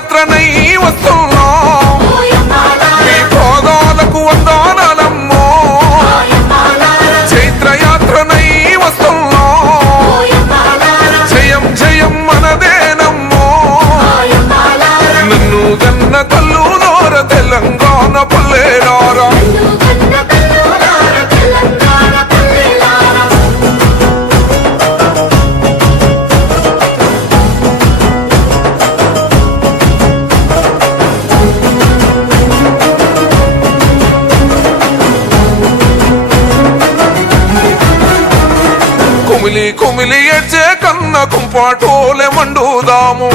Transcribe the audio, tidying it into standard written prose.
చైత్రయాత్రనై వస్తున్నాం నీ పాదాలకు వందనాలమ్మో చైత్రయాత్రనై వస్తున్నాం జయం జయం మనదేనమ్మో నన్ను గన్న తల్లులోర తెలంగాణ పల్లెలారా కుమిలి కుమిలి ఏడ్చే కన్న కుంపాటోలే మండుదాము